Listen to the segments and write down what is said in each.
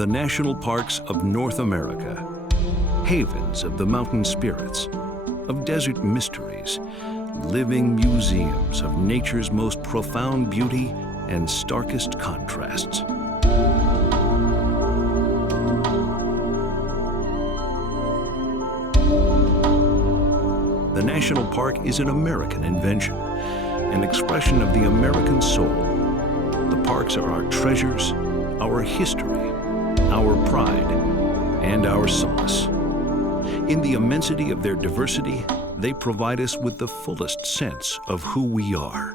The National Parks of North America, havens of the mountain spirits, of desert mysteries, living museums of nature's most profound beauty and starkest contrasts. The National Park is an American invention, an expression of the American soul. The parks are our treasures, our history, our pride, and our solace. In the immensity of their diversity, they provide us with the fullest sense of who we are.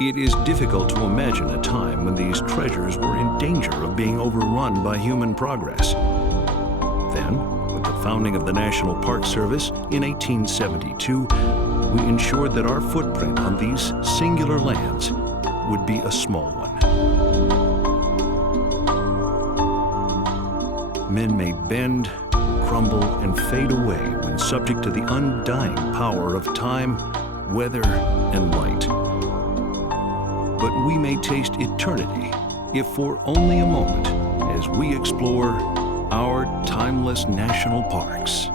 It is difficult to imagine a time when these treasures were in danger of being overrun by human progress. Then, with the founding of the National Park Service in 1872, we ensured that our footprint on these singular lands would be a small one. Men may bend, crumble, and fade away when subject to the undying power of time, weather, and light. But we may taste eternity, if for only a moment, as we explore our timeless national parks.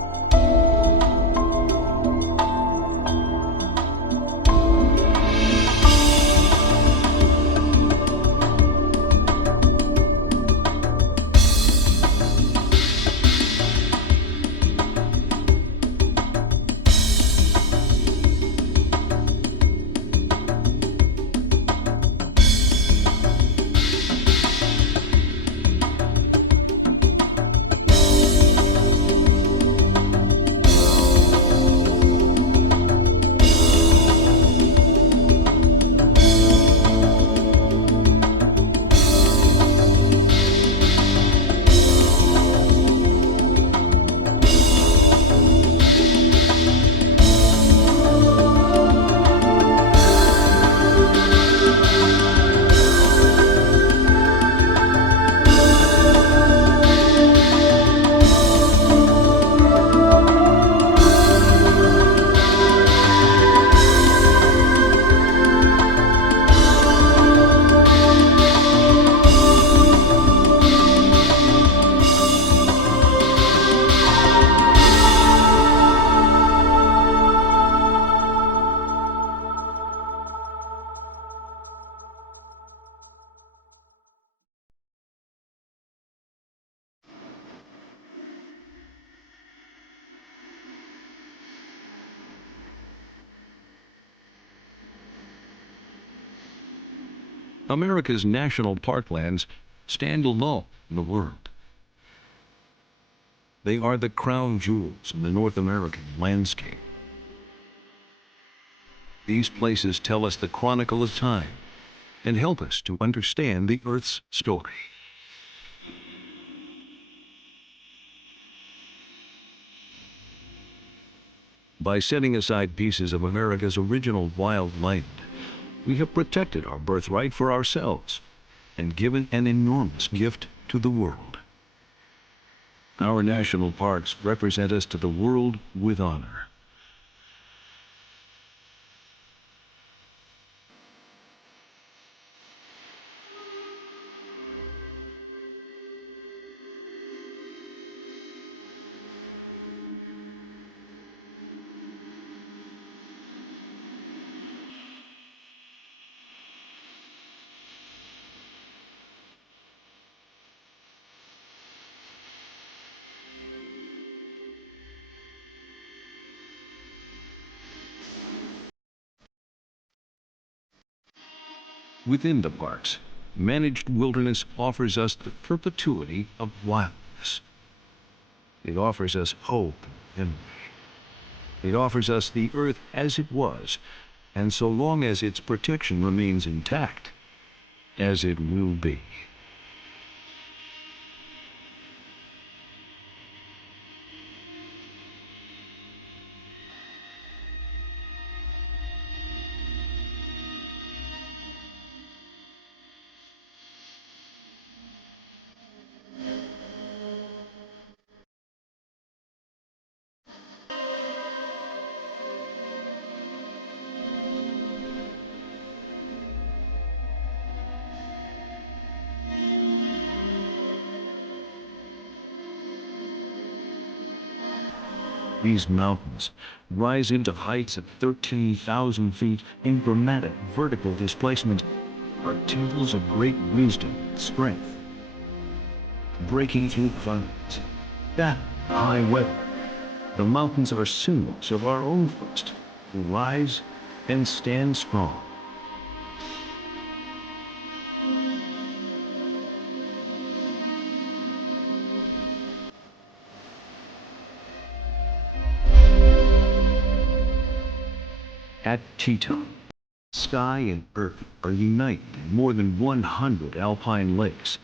America's national parklands stand alone in the world. They are the crown jewels of the North American landscape. These places tell us the chronicle of time and help us to understand the Earth's story. By setting aside pieces of America's original wild land, we have protected our birthright for ourselves and given an enormous gift to the world. Our national parks represent us to the world with honor. Within the parks, managed wilderness offers us the perpetuity of wildness. It offers us hope and it offers us the earth as it was, and so long as its protection remains intact, as it will be. These mountains rise into heights of 13,000 feet in dramatic vertical displacement, are temples of great wisdom and strength. Breaking through clouds, that high weather, the mountains are symbols of our own forest, who rise and stand strong. At Teton, sky and earth are united in more than 100 alpine lakes,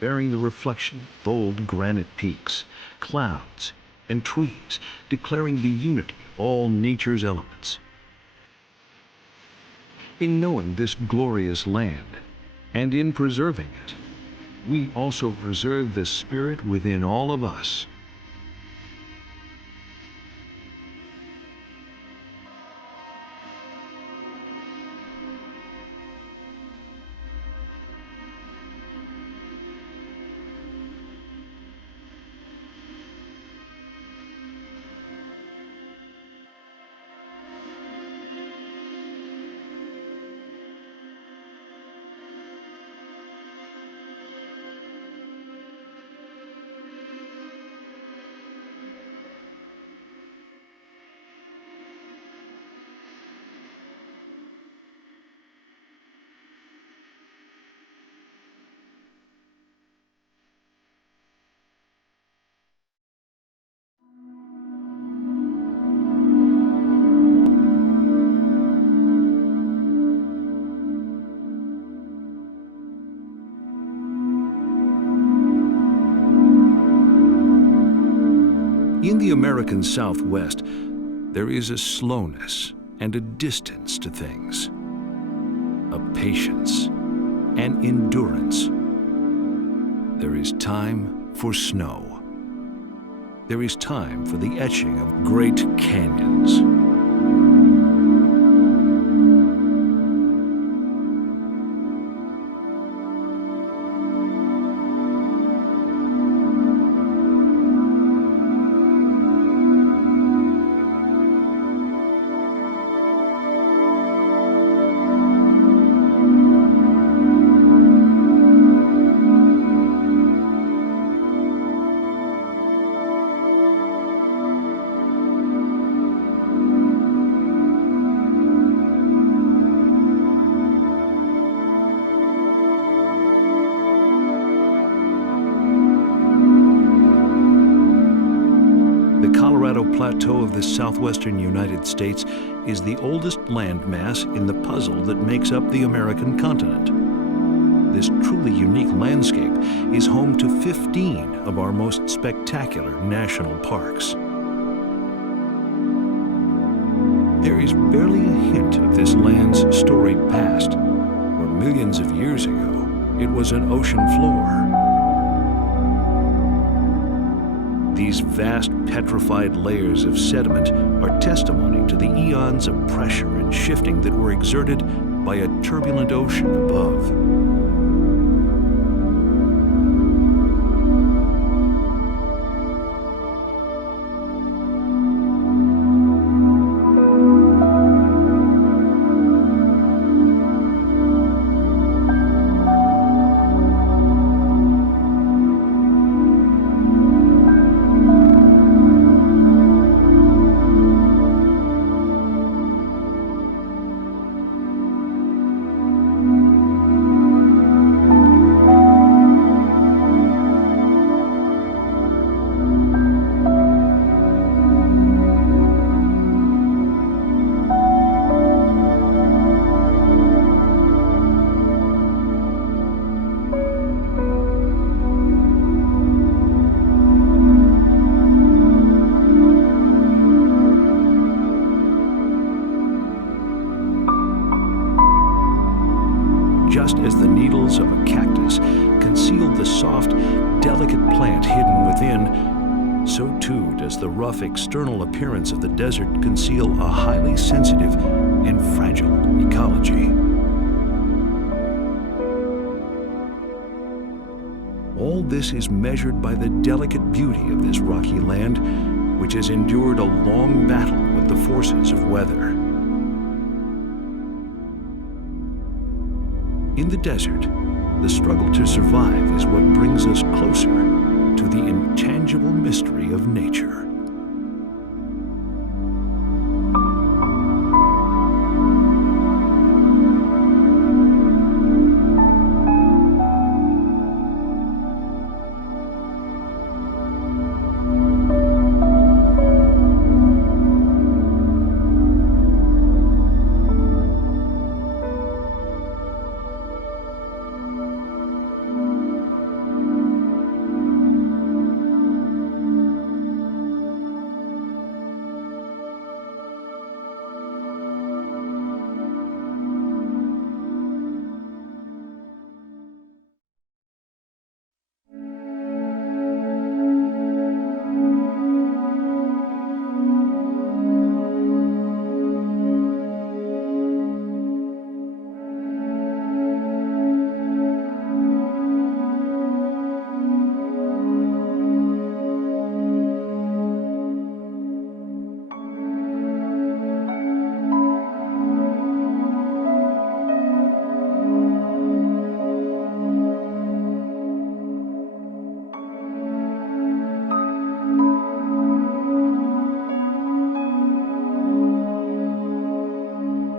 bearing the reflection of bold granite peaks, clouds, and trees, declaring the unity of all nature's elements. In knowing this glorious land, and in preserving it, we also preserve the spirit within all of us. In the American Southwest, there is a slowness and a distance to things, a patience, an endurance. There is time for snow. There is time for the etching of great canyons. Plateau of the southwestern United States is the oldest landmass in the puzzle that makes up the American continent. This truly unique landscape is home to 15 of our most spectacular national parks. There is barely a hint of this land's storied past, where millions of years ago it was an ocean floor. These vast petrified layers of sediment are testimony to the eons of pressure and shifting that were exerted by a turbulent ocean above. just as the needles of a cactus conceal the soft, delicate plant hidden within, so too does the rough external appearance of the desert conceal a highly sensitive and fragile ecology. All this is measured by the delicate beauty of this rocky land, which has endured a long battle with the forces of weather. In the desert, the struggle to survive is what brings us closer to the intangible mystery of nature.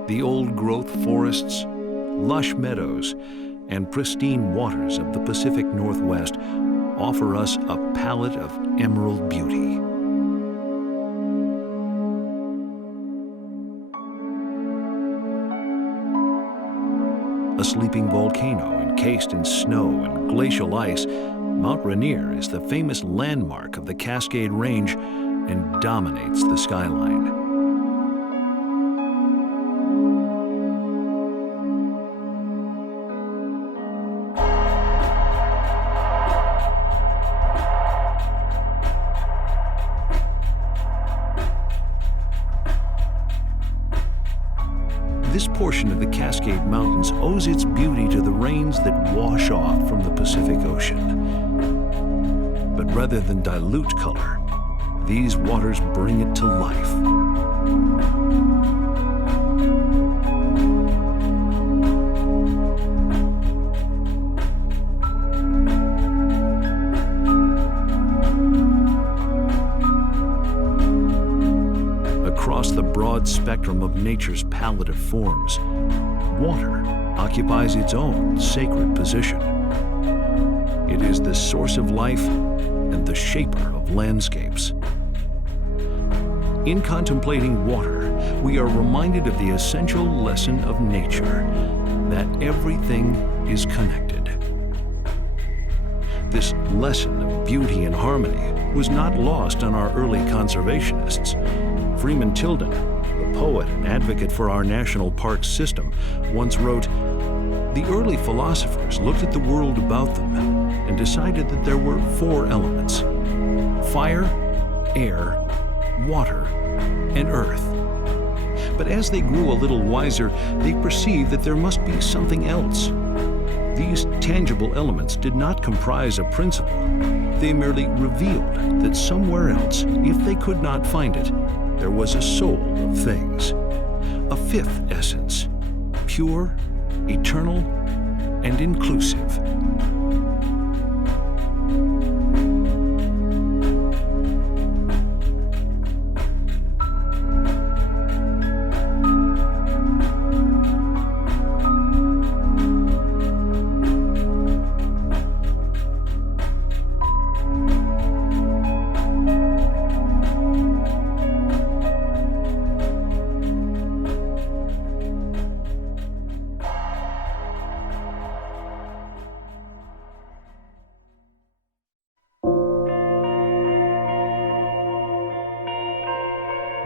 The old-growth forests, lush meadows, and pristine waters of the Pacific Northwest offer us a palette of emerald beauty. A sleeping volcano encased in snow and glacial ice, Mount Rainier is the famous landmark of the Cascade Range and dominates the skyline. This portion of the Cascade Mountains owes its beauty to the rains that wash off from the Pacific Ocean. But rather than dilute color, these waters bring it to life. Across the broad spectrum of nature's palette of forms, water occupies its own sacred position. It is the source of life and the shaper of landscapes. In contemplating water, we are reminded of the essential lesson of nature, that everything is connected. This lesson of beauty and harmony was not lost on our early conservationists. Freeman Tilden, the poet and advocate for our national parks system, once wrote, "The early philosophers looked at the world about them and decided that there were four elements: fire, air, water, and earth. But as they grew a little wiser, they perceived that there must be something else. These tangible elements did not comprise a principle. They merely revealed that somewhere else, if they could not find it, there was a soul of things, a fifth essence, pure, eternal, and inclusive."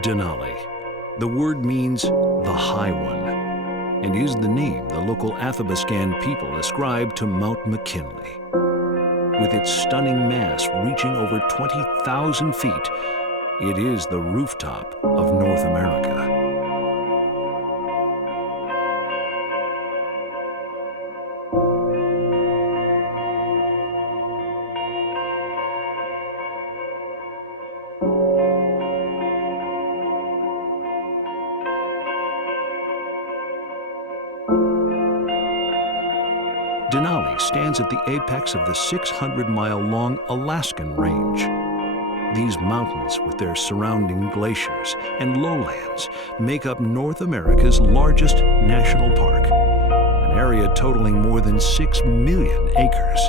Denali. The word means the High One. and is the name the local Athabascan people ascribe to Mount McKinley. With its stunning mass reaching over 20,000 feet, it is the rooftop of North America. Denali stands at the apex of the 600-mile-long Alaskan Range. These mountains, with their surrounding glaciers and lowlands, make up North America's largest national park, an area totaling more than 6 million acres.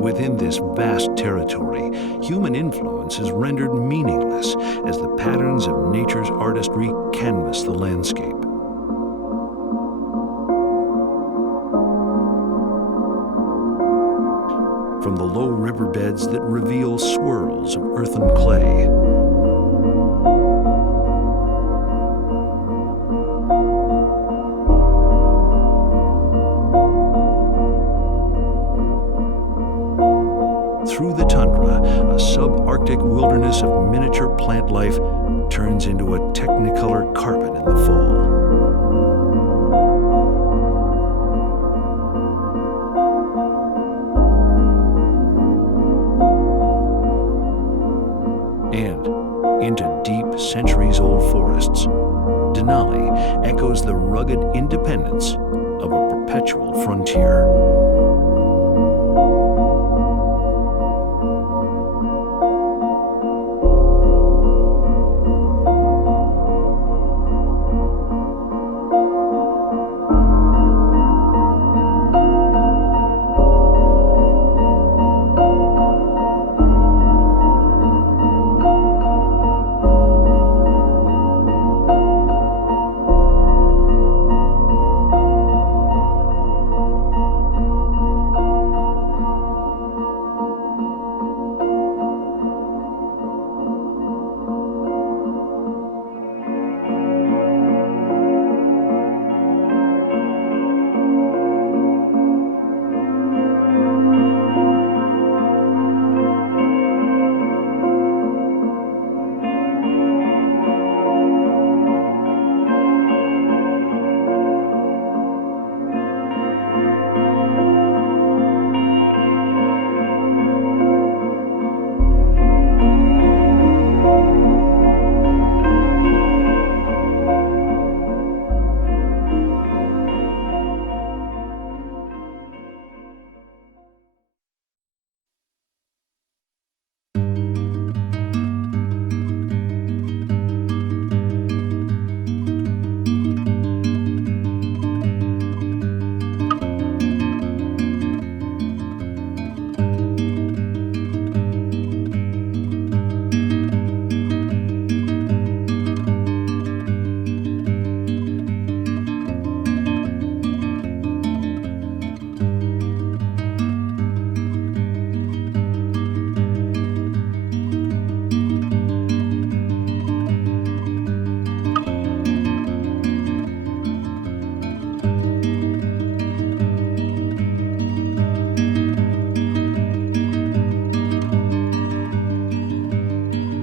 Within this vast territory, human influence is rendered meaningless as the patterns of nature's artistry canvas the landscape. From the low riverbeds that reveal swirls of earthen clay, through the tundra, a subarctic wilderness of miniature plant life turns into a technicolor carpet in the fall. And into deep, centuries-old forests, Denali echoes the rugged independence of a perpetual frontier.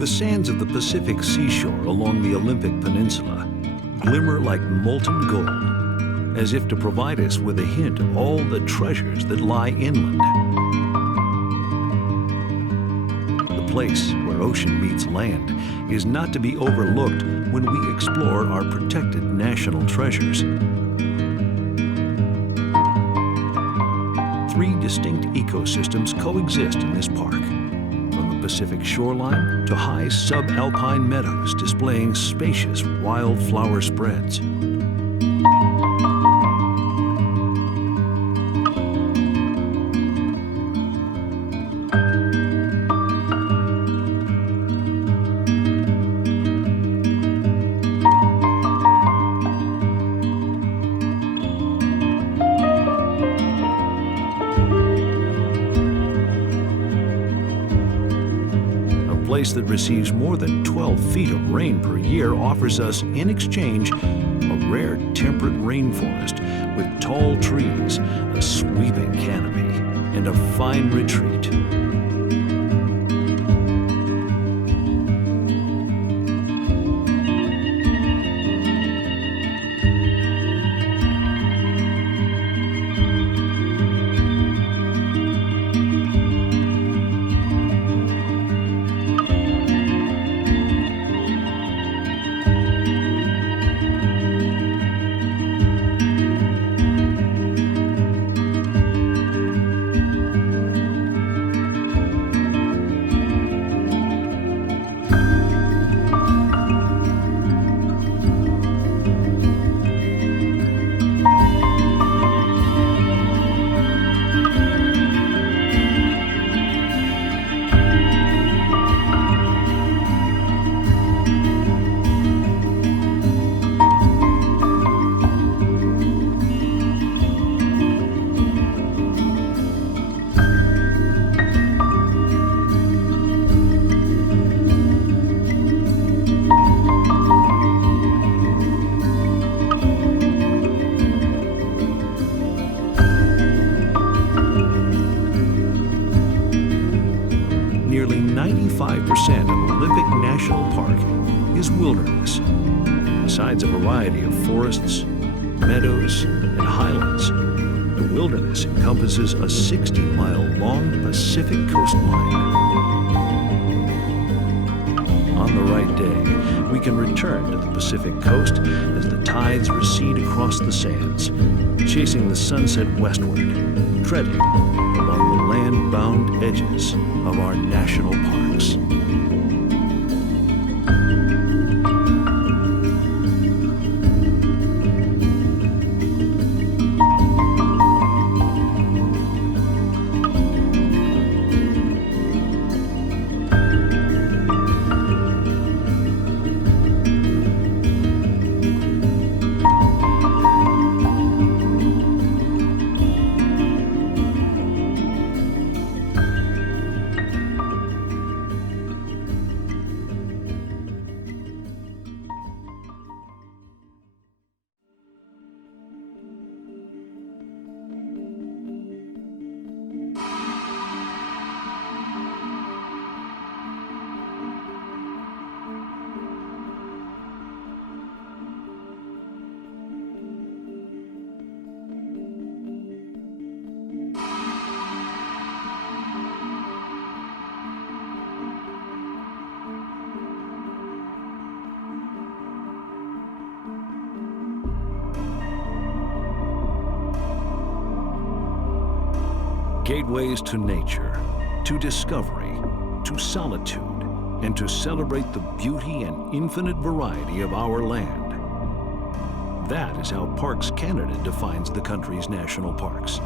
The sands of the Pacific seashore along the Olympic Peninsula glimmer like molten gold, as if to provide us with a hint of all the treasures that lie inland. The place where ocean meets land is not to be overlooked when we explore our protected national treasures. Three distinct ecosystems coexist in this park, from the Pacific shoreline to high subalpine meadows displaying spacious wildflower spreads. That receives more than 12 feet of rain per year offers us, in exchange, a rare temperate rainforest with tall trees, a sweeping canopy, and a fine retreat. Nearly 95% of Olympic National Park is wilderness. Besides a variety of forests, meadows, and highlands, the wilderness encompasses a 60-mile-long Pacific coastline. On the right day, we can return to the Pacific coast as the tides recede across the sands, chasing the sunset westward, treading along the land-bound edges of our national parks. Gateways to nature, to discovery, to solitude, and to celebrate the beauty and infinite variety of our land. That is how Parks Canada defines the country's national parks.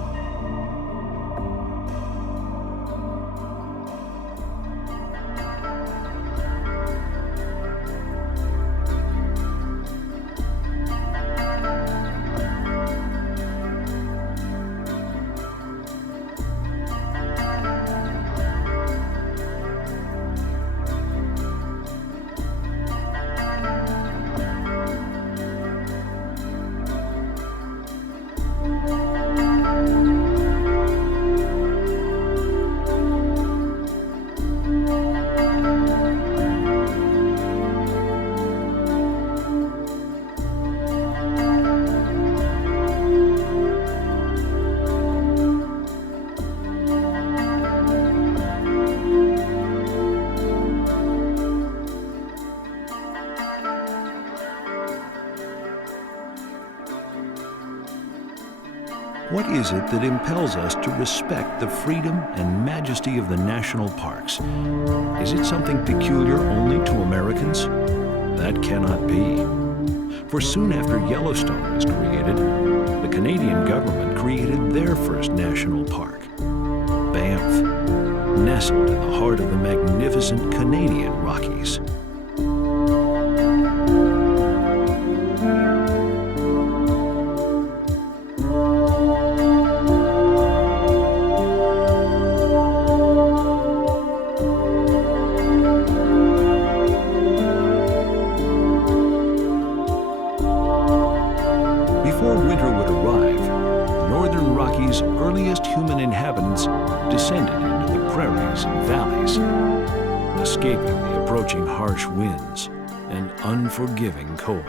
What is it that impels us to respect the freedom and majesty of the national parks? Is it something peculiar only to Americans? That cannot be. For soon after Yellowstone was created, the Canadian government created their first national park, Banff, nestled in the heart of the magnificent Canadian Rockies. Before winter would arrive, the northern Rockies' earliest human inhabitants descended into the prairies and valleys, escaping the approaching harsh winds and unforgiving cold.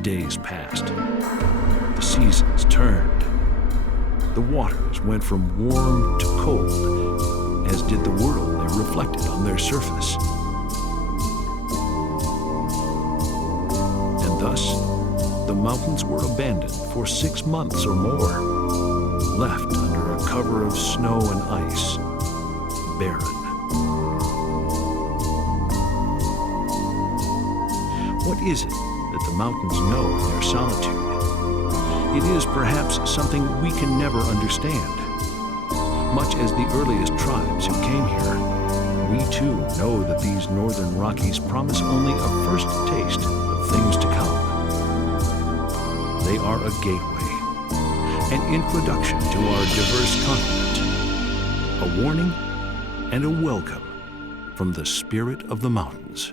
Days passed. The seasons turned. The waters went from warm to cold, as did the world they reflected on their surface. Thus, the mountains were abandoned for 6 months or more, left under a cover of snow and ice, barren. What is it that the mountains know in their solitude? It is perhaps something we can never understand. Much as the earliest tribes who came here, we too know that these northern Rockies promise only a first taste of things to come. They are a gateway, an introduction to our diverse continent, a warning and a welcome from the spirit of the mountains.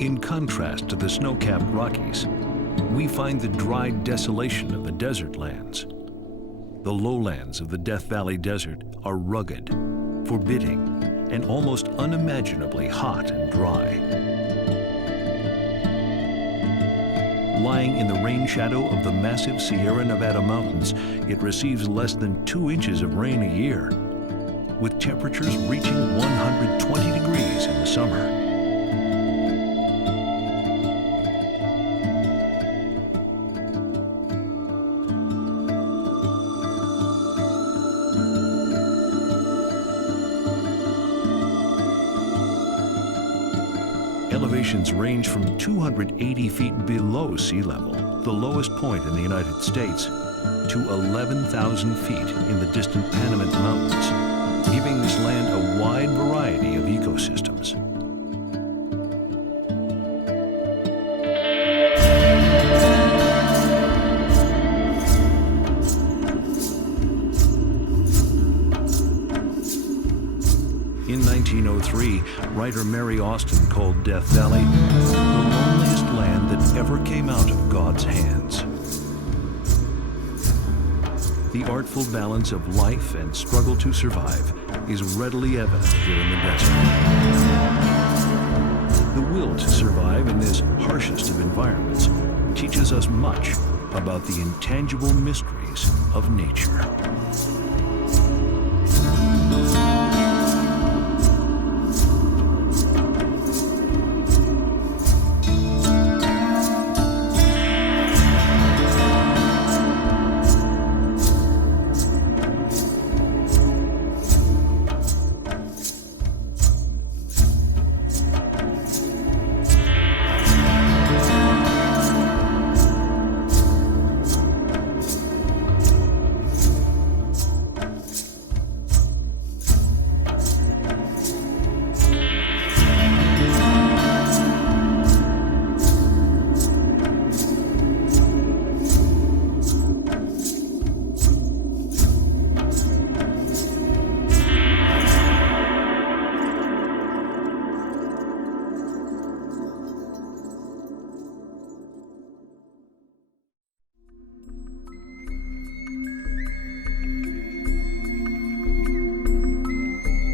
In contrast to the snow-capped Rockies, we find the dry desolation of the desert lands. The lowlands of the Death Valley Desert are rugged, forbidding, and almost unimaginably hot and dry. Lying in the rain shadow of the massive Sierra Nevada mountains, it receives less than 2 inches of rain a year, with temperatures reaching 120 degrees in the summer. Elevations range from 280 feet below sea level, the lowest point in the United States, to 11,000 feet in the distant Panamint Mountains, giving this land a wide variety of ecosystems. In 1903, writer Mary Austin called Death Valley the loneliest land that ever came out of God's hands. The artful balance of life and struggle to survive is readily evident here in the desert. The will to survive in this harshest of environments teaches us much about the intangible mysteries of nature.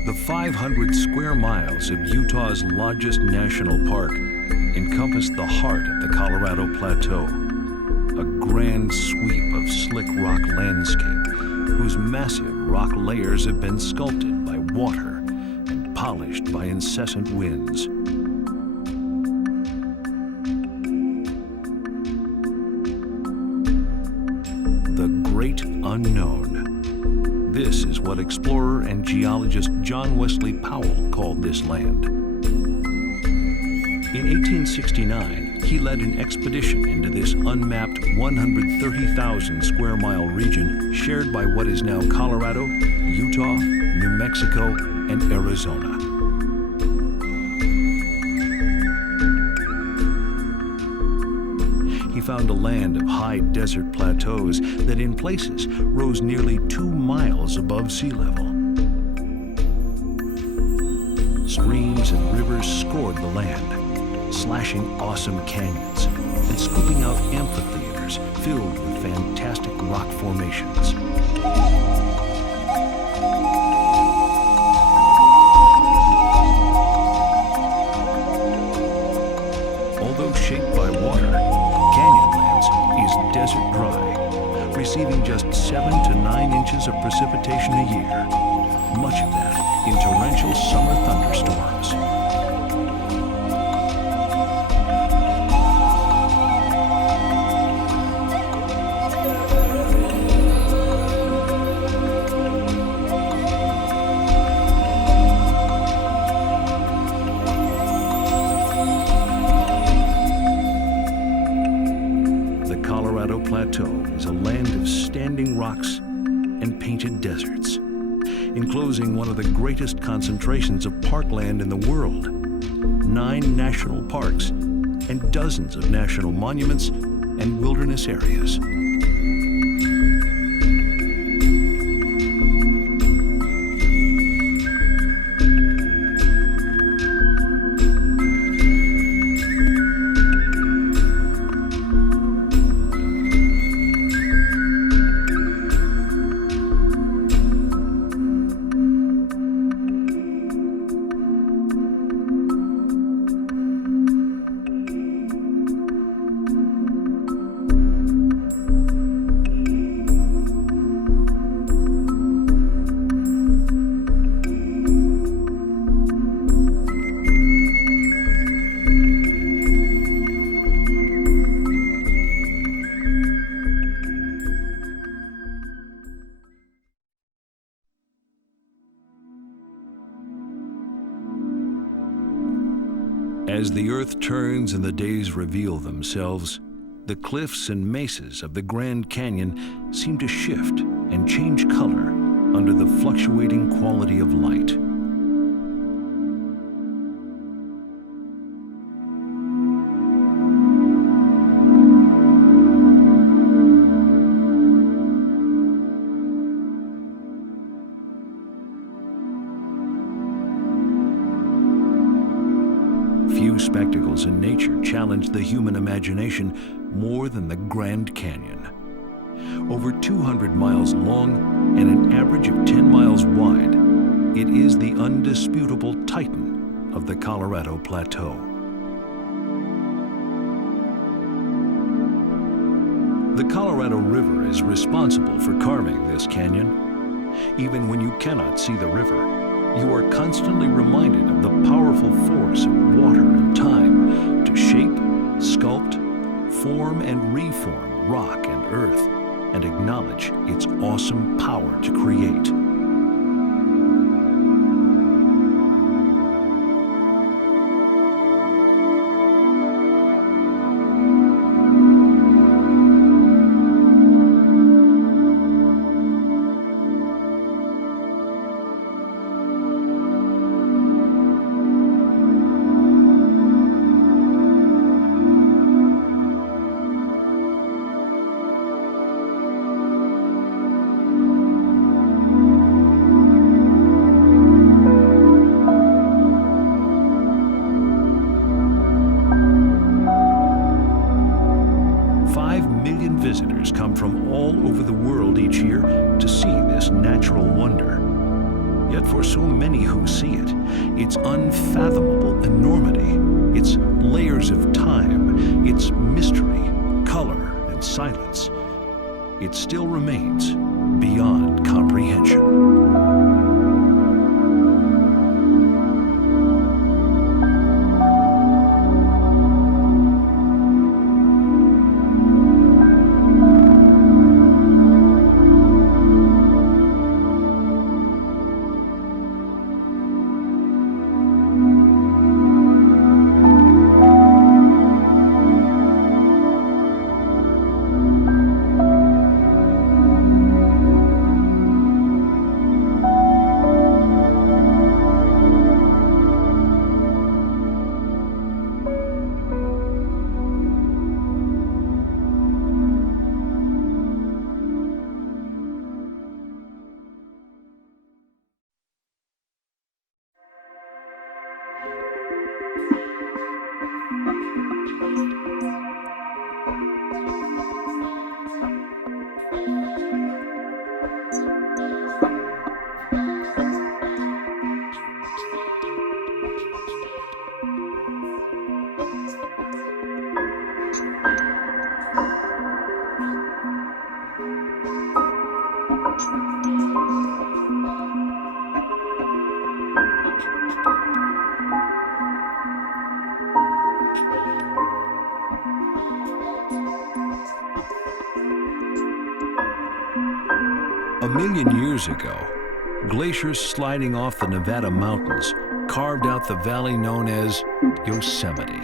The 500 square miles of Utah's largest national park encompass the heart of the Colorado Plateau, a grand sweep of slick rock landscape whose massive rock layers have been sculpted by water and polished by incessant winds. The Great Unknown. This is what explorer and geologist John Wesley Powell called this land. In 1869, he led an expedition into this unmapped 130,000 square mile region shared by what is now Colorado, Utah, New Mexico, and Arizona. He found a land of high desert plateaus that in places rose nearly 2 miles above sea level. Streams and rivers scored the land, slashing awesome canyons and scooping out amphitheaters filled with fantastic rock formations. Although shaped by water, Canyonlands is desert dry, receiving just 7 to 9 inches of precipitation a year, much of that in torrential summer thunderstorms. Plateau is a land of standing rocks and painted deserts, enclosing one of the greatest concentrations of parkland in the world, 9 national parks, and dozens of national monuments and wilderness areas. As the earth turns and the days reveal themselves, the cliffs and mesas of the Grand Canyon seem to shift and change color under the fluctuating quality of light. Few spectacles in nature challenge the human imagination more than the Grand Canyon. Over 200 miles long and an average of 10 miles wide, it is the undisputable titan of the Colorado Plateau. The Colorado River is responsible for carving this canyon. Even when you cannot see the river, you are constantly reminded of the powerful force of water and time to shape, sculpt, form, and reform rock and earth, and acknowledge its awesome power to create. Visitors come from all over the world each year to see this natural wonder. Yet for so many who see it, its unfathomable enormity, its layers of time, its mystery, color, and silence, it still remains beyond comprehension. A million years ago, glaciers sliding off the Nevada mountains carved out the valley known as Yosemite.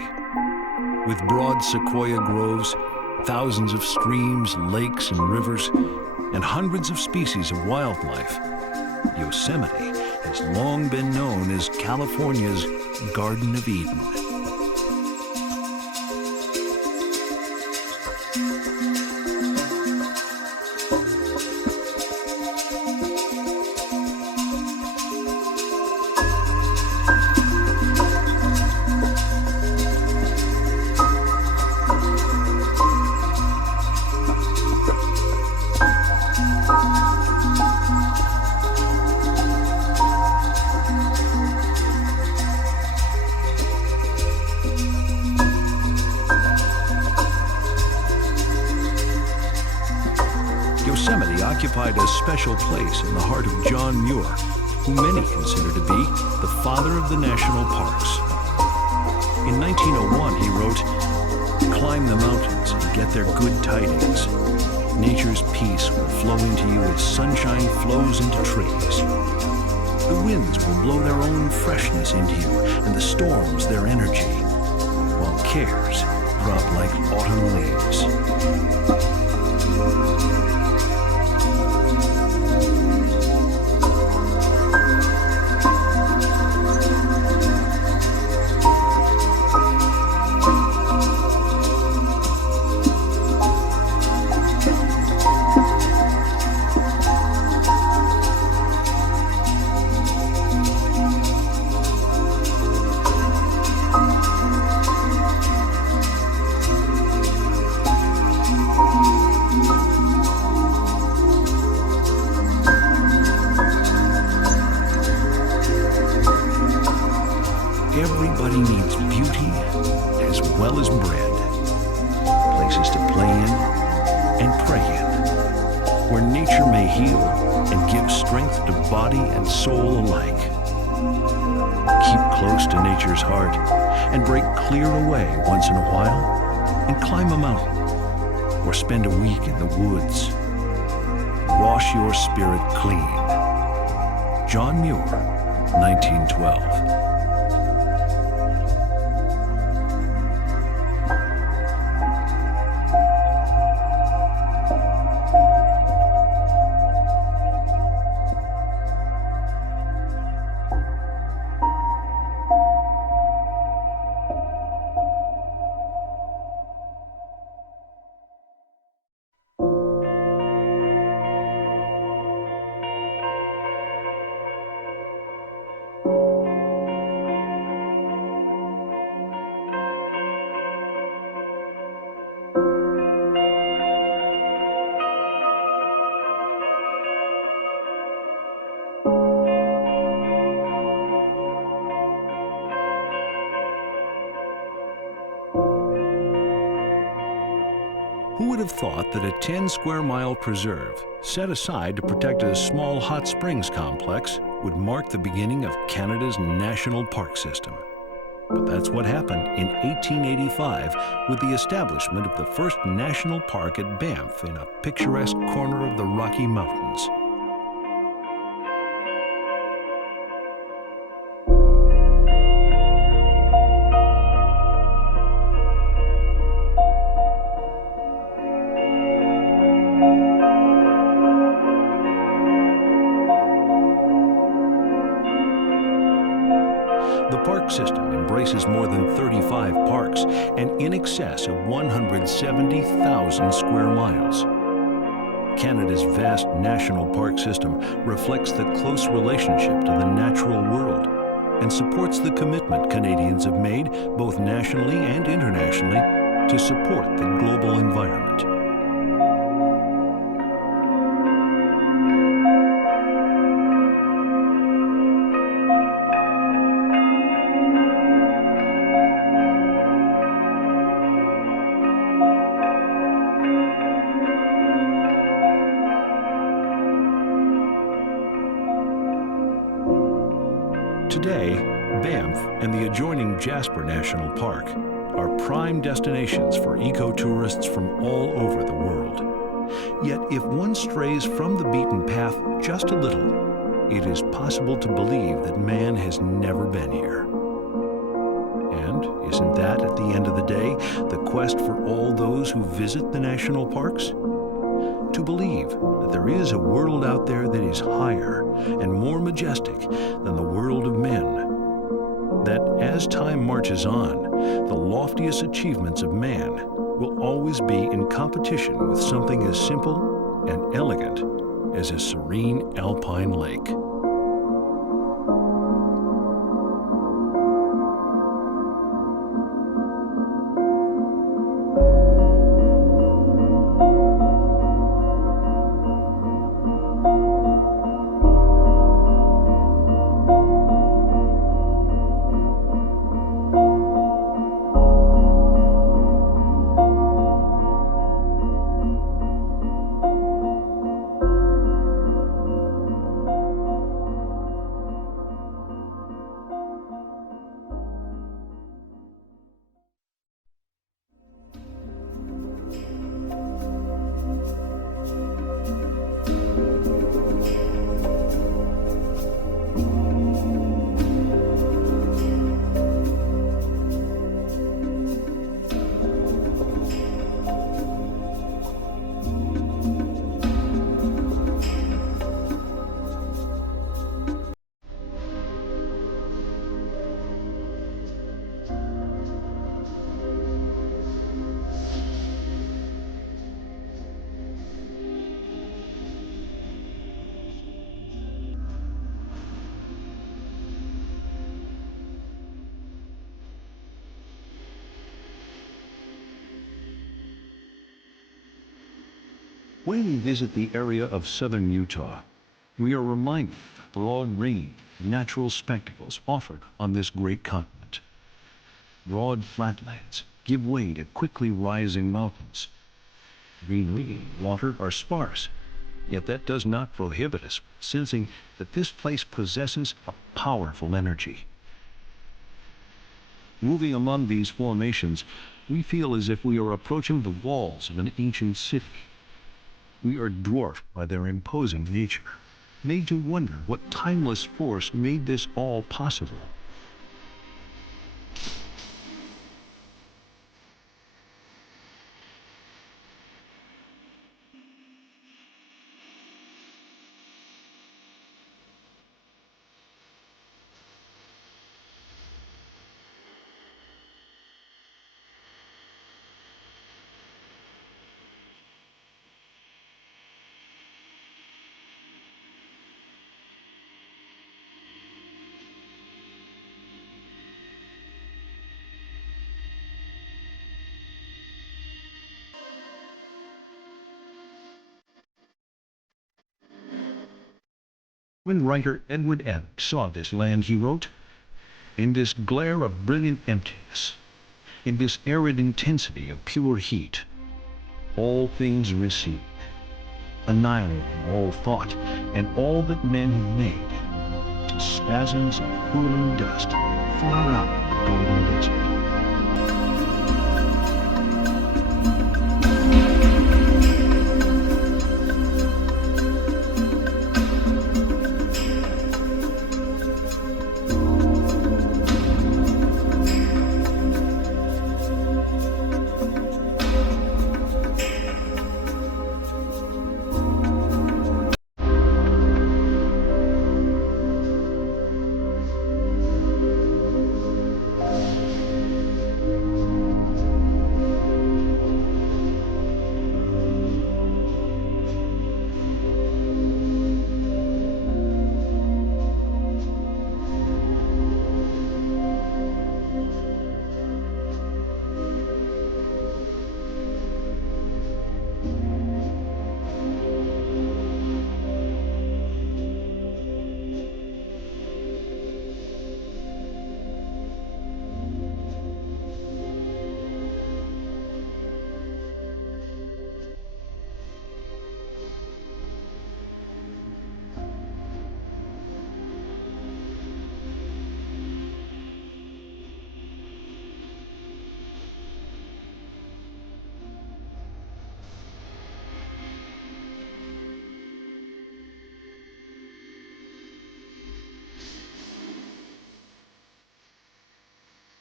With broad sequoia groves, thousands of streams, lakes, and rivers, and hundreds of species of wildlife, Yosemite has long been known as California's Garden of Eden. Yosemite occupied a special place in the heart of John Muir, who many consider to be the father of the national parks. In 1901, he wrote, "Climb the mountains and get their good tidings. Nature's peace will flow into you as sunshine flows into trees. The winds will blow their own freshness into you, and the storms their energy, while cares drop like autumn leaves. Everybody needs beauty as well as bread, places to play in and pray in, where nature may heal and give strength to body and soul alike. Keep close to nature's heart and break clear away once in a while and climb a mountain or spend a week in the woods. Wash your spirit clean. John Muir, 1912. Who would have thought that a 10-square-mile preserve, set aside to protect a small hot springs complex, would mark the beginning of Canada's national park system? But that's what happened in 1885 with the establishment of the first national park at Banff in a picturesque corner of the Rocky Mountains. The park system embraces more than 35 parks and in excess of 170,000 square miles. Canada's vast national park system reflects the close relationship to the natural world and supports the commitment Canadians have made, both nationally and internationally, to support the global environment. Today, Banff and the adjoining Jasper National Park are prime destinations for eco-tourists from all over the world. Yet if one strays from the beaten path just a little, it is possible to believe that man has never been here. And isn't that, at the end of the day, the quest for all those who visit the national parks? To believe that there is a world out there that is higher and more majestic than the world of men. That as time marches on, the loftiest achievements of man will always be in competition with something as simple and elegant as a serene alpine lake. When we visit the area of southern Utah, we are reminded of the broad range of natural spectacles offered on this great continent. Broad flatlands give way to quickly rising mountains. Greenery and water are sparse, yet that does not prohibit us from sensing that this place possesses a powerful energy. Moving among these formations, we feel as if we are approaching the walls of an ancient city. We are dwarfed by their imposing nature, made to wonder what timeless force made this all possible. When writer Edward N. saw this land, he wrote, "In this glare of brilliant emptiness, in this arid intensity of pure heat, all things recede, annihilating all thought and all that men have made, to spasms of whirling dust far out in the golden desert."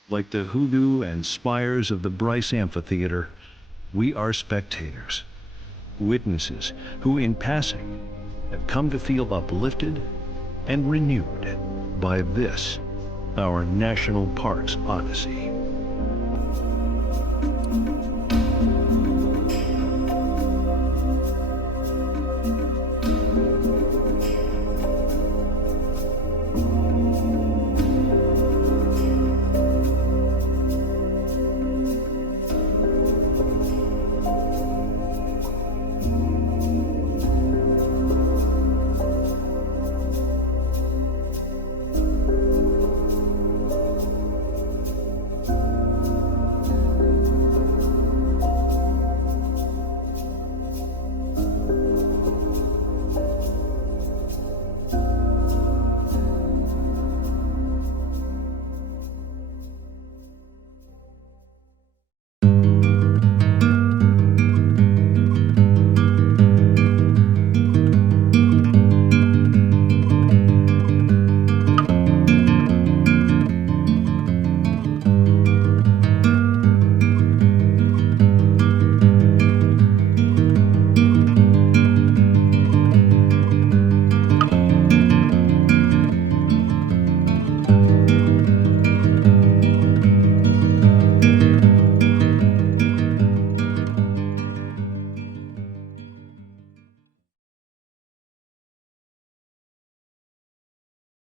Like the hoodoo and spires of the Bryce Amphitheater, we are spectators, witnesses who, in passing, have come to feel uplifted and renewed by this, our National Parks Odyssey.